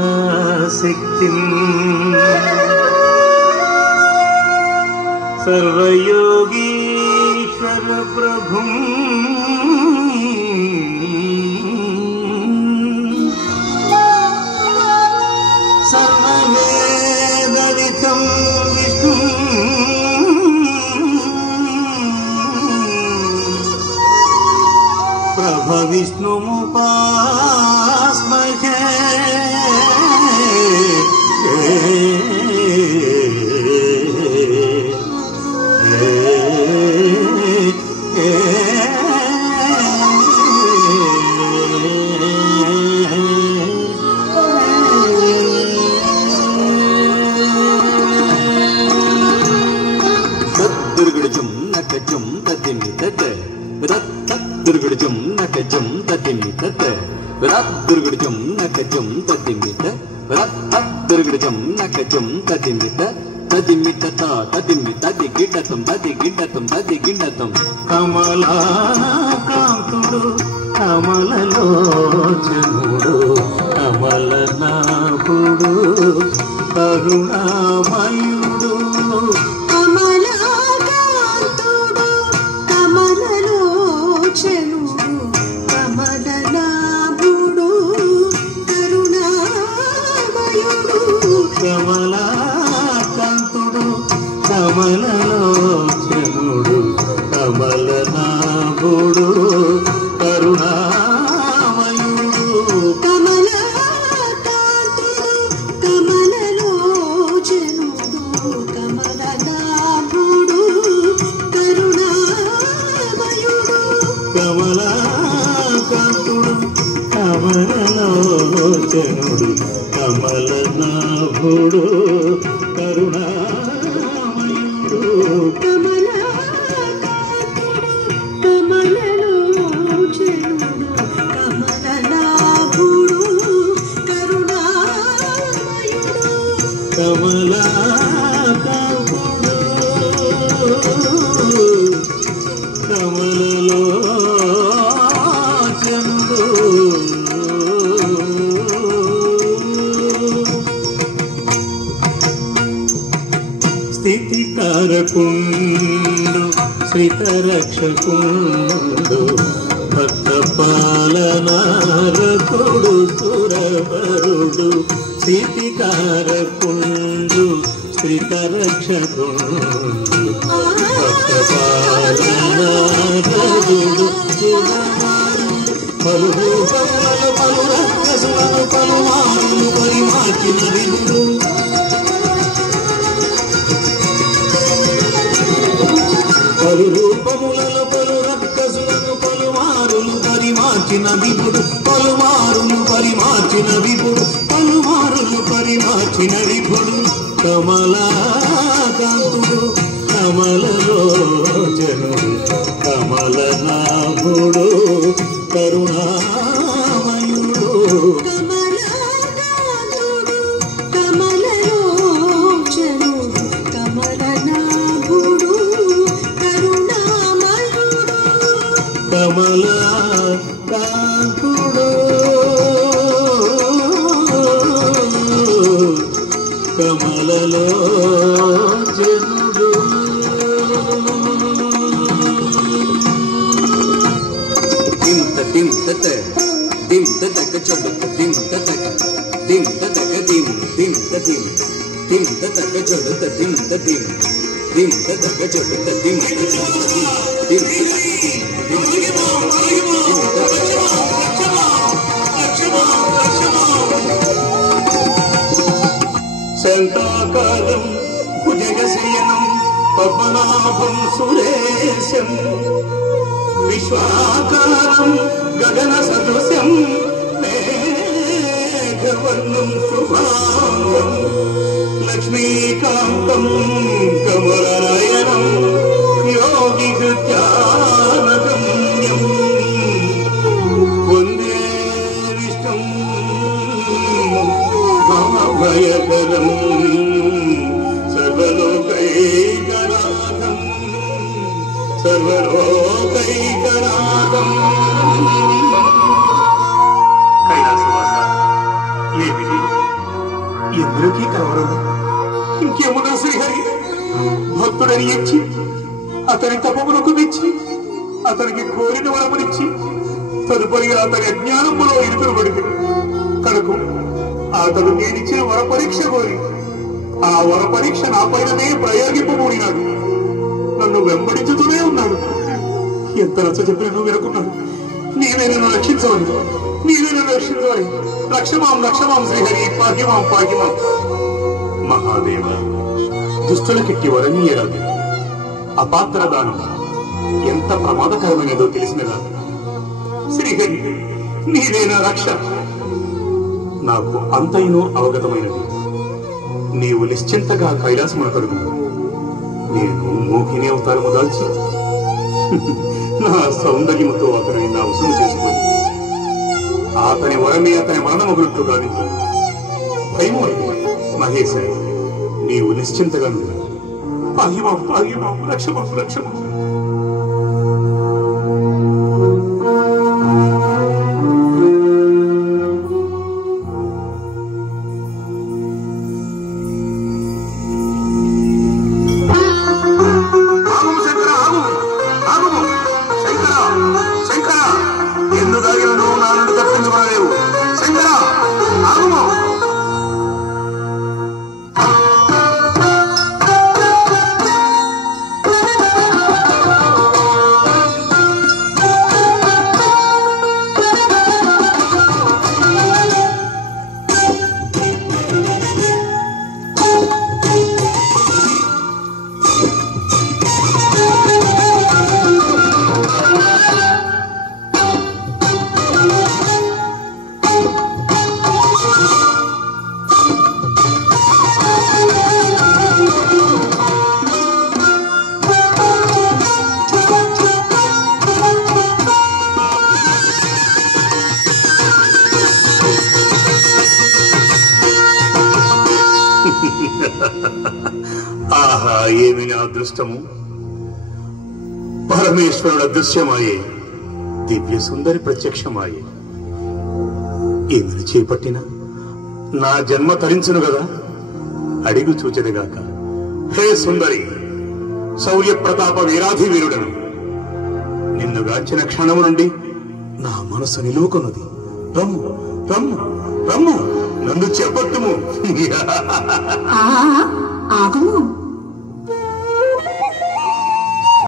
क्रियाशक्तिं सर्वयोगीश्वर प्रभुं सर्ववेदवितं विष्णुं प्रभविष्णुमुपास्महे Durgudjum nakajum tadimitat Virat durgudjum nakajum tadimita Virat durgudjum nakajum tadimita Tadimitata tadimita digidatum tadigidatum tadigidatum కమలాకాంతుడు కమలలోచనుడు Kamalanabhudu కరుణామయుడు కమలాకాంతుడు కమలలోచనుడు కమలనాభుడు కరుణామయుడు కమలాకాంతుడు కమలలోచనుడు కమలనాభుడు కరుణామయుడు కమలాకాంతుడు కమలలోచనుడు కమలనాభుడు కరుణామయుడు కమలాకాంతుడు కమలలోచనుడు కమలనాభుడు కరుణామయుడు కమలాకాంతుడు కమలలోచనుడు స్థితికారకుండు శ్రీతరక్షకుండు భక్తపాలనారకుడు సురవరుడు స్థితికారకుండు శ్రీతరక్షకుండు భక్తపాలనారకుడు సురవరుడు పలు రూపములను పలు రక్కసులను పలుమారులు పరిమార్చిన విధుడు పలు రూపములలో పలు రక్కసులను పలుమారులు పరిమార్చిన విపుడు పలుమారులు పరిమార్చిన విపుడు పలుమారులు పరిమార్చిన విపుడు కమలాకాంతుడు కమలలోచనుడు కమలనాభుడు కరుణామయుడు కమలాకాంతుడు కమలలోచనుడు కమలనాభుడు కరుణామయుడు కమలాకాంతుడు కమలలోచనుడు dim tata dim tata kachadu dim tata dim tata dim dim tadim dim tata kachadu dim tadim dim tata kachadu dim dim శంతాకారం భుజగశయనం Padmanabham సురేశం విశ్వాకారం గగన సదృశ్యం మేఘవర్ణం శుభాంగం లక్ష్మీకాంతం కమలనయనం యోగి హృత్యానగమ్యం వందే విష్ణుం భయకరం సర్వలోకైకనాథం సర్వలోకైకనాథం కైలాసవాస ఎందులోకి కలవరం? ఇంకేమున్నా శ్రీహరి భక్తుడని ఇచ్చి అతని తపమునకు మెచ్చి అతనికి కోరిన వరమునిచ్చి తదుపరిగా అతని అజ్ఞానములో ఇరుకులు పడింది కనుక అతడు నేనిచ్చిన వర పరీక్ష కోరి ఆ వర పరీక్ష నా పైననే ప్రయోగింపబోడినాడు. నన్ను వెంబడించుతూనే ఉన్నాడు. ఎంత రచ్చ చెప్పిన నువ్వు వినుకున్నాడు. నీవే నన్ను రక్షించవాలి, నీవే నన్ను రక్షించవాలి. లక్షమాం శ్రీహరి, పాహిమాం. మహాదేవ, దుష్టులకిట్టి వరణీయరాదు. అపాత్ర దానం ఎంత ప్రమాదకరమైనదో తెలిసినదా? శ్రీహరి, నీవే నా రక్ష. నాకు అంతైనో అవగతమైనది. నీవు నిశ్చింతగా కైలాసమునకరుగు. నేను మోహిని అవతారము దాల్చి నా సౌందర్యముతో అతనిని నా వశము చేసుకుని అతని వరమే అతని మరణమగులట్టు గావించు. భయము మహేశ, నీవు నిశ్చింతగా పాహిమాం రక్షమాం. ఆహా, ఏమి నా అదృష్టము! పరమేశ్వరుడు అదృశ్యమాయే, దివ్య సుందరి ప్రత్యక్షమాయే. ఏమని చేపట్టినా నా జన్మ తరించును గదా. అడిగు చూచెదగాక. హే సుందరి, శౌర్య ప్రతాప వీరాధి వీరుడను, నిన్ను గాంచిన క్షణము నుండి నా మనసు నిలువుకున్నది. రమ్ము నన్ను చేపట్టుము. ఆగము.